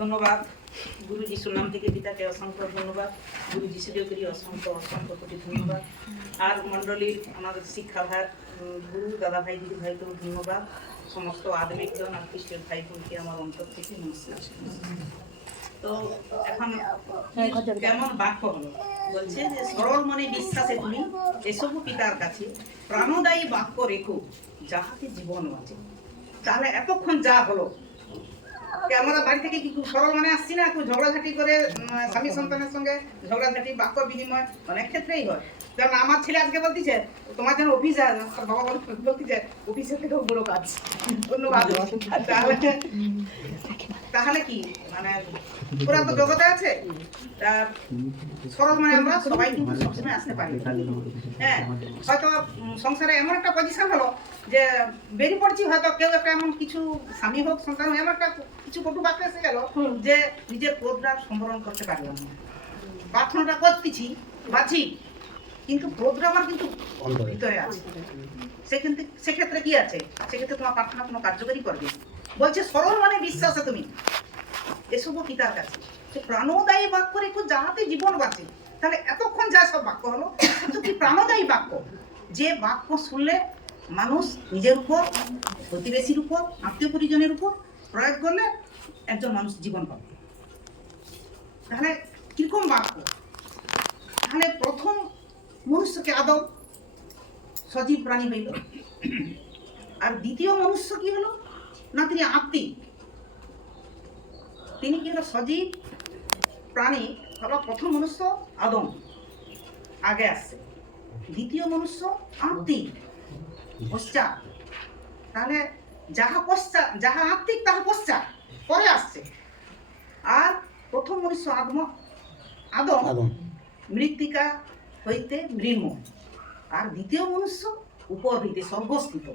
ধন্যবাদ গুরু যিশুর নাম থেকে পিতাকে অসংখ্য ধন্যবাদ, গুরু যিশুকে করি অসংখ্য অসংখ্য কোটি ধন্যবাদ। আর মণ্ডলীর আমাদের শিক্ষা ভাই গুরু দাদা ভাই দিদি ভাইকেও ধন্যবাদ। সমস্ত আধুনিকজন আর খ্রিস্টের ভাই বোনকে আমার অন্তর থেকে নমস্কার। তো এখন কেমন বাক্য হলো, বলছে যে সরল মনে বিশ্বাসে তুমি এসব পিতার কাছে প্রাণদায়ী বাক্য রেখো যাহাতে জীবন বাঁচে। তাহলে এতক্ষণ যা হলো, আমরা বাড়ি থেকে কি খুব সরল মানে আসছি না, একটু ঝগড়াঝাটি করে স্বামী সন্তানের সঙ্গে ঝগড়াঝাটি বাক্য বিনিময় অনেক ক্ষেত্রেই হয়। কারণ আমার ছেলে আজকে বলতেছে তোমার জন্য অফিস বাবা বলতেছে অফিসের থেকেও বড় কাজ ধন্যবাদ। তাহলে কি মানে পুরা তো জগতে আছে সরল মানে আমরা সবাই কিন্তু সবসময় আসতে পারি। হ্যাঁ, হয়তো সংসারে এমন একটা পজিশন হলো যে বেরিয়ে পড়ছি, হয়তো কেউ একটা এমন কিছু স্বামী হোক সন্তান হোক এমন একটা কিছু কটু বাক্য এসে গেল যে নিজের ক্রোধটা সম্বরণ করতে পারলাম না, প্রার্থনাটা করতেছি বাছি, কিন্তু ক্রোধটা আমার কিন্তু ভিতরে আছে। সেক্ষেত্রে কি আছে, সেক্ষেত্রে তোমার প্রার্থনা কোনো কার্যকরী করবে। বলছে সরল মানে বিশ্বাসে তুমি এসব পিতার কাছে প্রাণদায়ী বাক্য রেখো যাহাতে জীবন বাঁচে। তাহলে এতক্ষণ যা সব বাক্য হলো কি প্রাণদায়ী বাক্য, যে বাক্য শুনলে মানুষ নিজের উপর, প্রতিবেশীর উপর, আত্মীয় পরিজনের উপর প্রয়োগ করলে একজন মানুষ জীবন পাবে। তাহলে কিরকম বাক্য? তাহলে প্রথম মনুষ্যকে আদম সজীব প্রাণী হইল, আর দ্বিতীয় মনুষ্য কি হলো না তিনি আত্মিক, তিনি কি হলো সজীব প্রাণী। প্রথম মনুষ্য আদম আগে আসছে, দ্বিতীয় মনুষ্য আত্মিক পশ্চাৎ। তাহলে যাহা আত্মিক তাহা পশ্চাৎ পরে আসছে। আর প্রথম মনুষ্য আদম মৃত্তিকা হইতে মৃন্ময়, আর দ্বিতীয় মনুষ্য উপর হইতে স্বর্গস্থিত।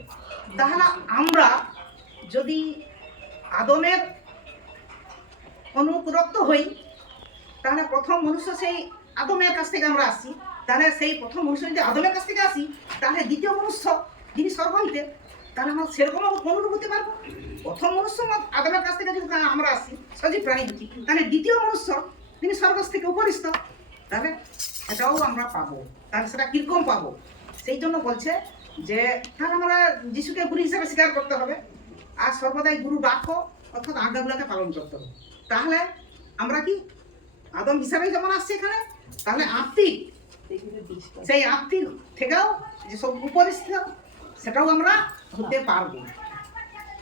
তাহলে আমরা যদি আদমের অনুরক্ত হই, তাহলে প্রথম মনুষ্য সেই আদমের কাছ থেকে আমরা আসি। তাহলে সেই প্রথম মনুষ্য যদি আদমের কাছ থেকে আসি, তাহলে দ্বিতীয় মনুষ্য যিনি স্বর্গ হইতে, তাহলে আমরা সেরকম অনুরূপ হতে পারবো। প্রথম মনুষ্য আদমের কাছ থেকে যদি আমরা আসি সজীব প্রাণী হচ্ছি, তাহলে দ্বিতীয় মনুষ্য তিনি স্বর্গ থেকে উপরিস্থ, তাহলে এটাও আমরা পাবো। তাহলে সেটা কিরকম পাবো? সেই জন্য বলছে যে তাহলে আমরা যিশুকে গুরু হিসাবে স্বীকার করতে হবে, আর সর্বদাই গুরু বাক্য অর্থাৎ আজ্ঞাগুলোকে পালন করতে হবে। তাহলে আমরা কি আদম হিসাবেই যেমন আসছে এখানে, তাহলে আত্মিক সেই আত্মিক থেকেও যে সব উপরিস্থ সেটাও আমরা হতে পারবো।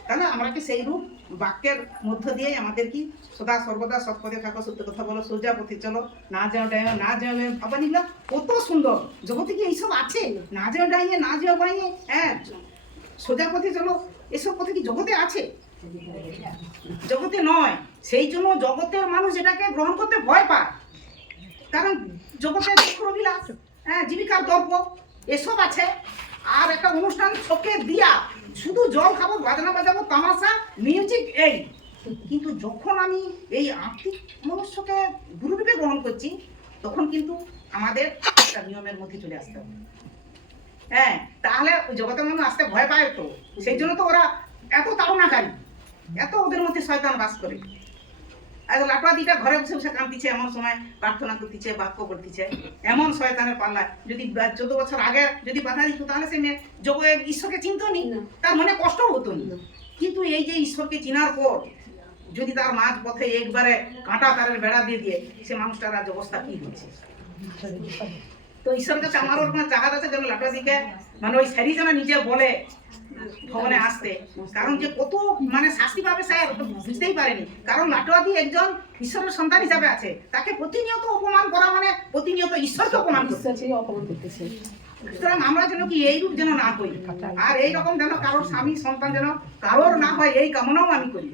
তাহলে আমরা কি সেই রূপ বাক্যের মধ্য দিয়ে আমাদের কি সদা সর্বদা সৎপথে থাকো, সত্য কথা বলো, সোজা পথে চলো, না যাও ডাইয়ে না যাও ভাবানিগুলো কত সুন্দর। জগতে কি এইসব আছে? না যাও ডাইয়ে না যাও বাইয়ে, হ্যাঁ সোজা পথে চলো, এসব পথে কি জগতে আছে? জগতে নয়। সেই জন্য জগতের মানুষ এটাকে গ্রহণ করতে ভয় পায়, কারণ জগতের অভিলাষ, হ্যাঁ জীবিকার দর্প এসব আছে। আর একটা অনুষ্ঠান চোখে দিয়া শুধু জল খাবো, বাজনা বাজাবো, তামাশা, মিউজিক, এই। কিন্তু যখন আমি এই আর্থিক মনুষ্যকে গুরুরূপে গ্রহণ করছি, তখন কিন্তু আমাদের একটা নিয়মের মধ্যে চলে আসতে হবে। হ্যাঁ, তাহলে জগতের মানুষ আসতে ভয় পায় তো, সেই জন্য তো ওরা এত তাড়নাকারী, এত ওদের মধ্যে শয়তান বাস করে। লাটুয়া দিটা ঘরে বসে বসে কাঁদতিছে, এমন সময় প্রার্থনা করতেছে, বাক্য করতেছে, এমন শয়তানের পাল্লা। যদি 14 বছর আগে যদি বাধা দিত, তাহলে সে মেয়ে ঈশ্বরকে চিনত নি, তার মনে কষ্টও হতো না। কিন্তু এই যে ঈশ্বরকে চিনার পর যদি তার মাঝ পথে একবারে কাঁটা তারের বেড়া দিয়ে দিয়ে, সে মানুষটার আজ অবস্থা কি হচ্ছে। তো ঈশ্বরের কাছে আমার ওরকম চাহাত আছে যেন লাটুয়া দিকে মানে ওই সারি যেন নিজে বলে ভবনে আসতে, কারণ যে কত মানে শাস্তি পাবে স্যার বুঝতেই পারেনি। কারণ লাটুয়াদি একজন ঈশ্বরের সন্তান হিসাবে আছে, তাকে প্রতিনিয়ত অপমান করা মানে প্রতিনিয়ত ঈশ্বরকে অপমান করতেছে। সুতরাং আমরা যেন কি এই রূপ যেন না করি, আর এইরকম যেন কারোর স্বামী সন্তান যেন কারোর না হয়, এই কামনাও আমি করি।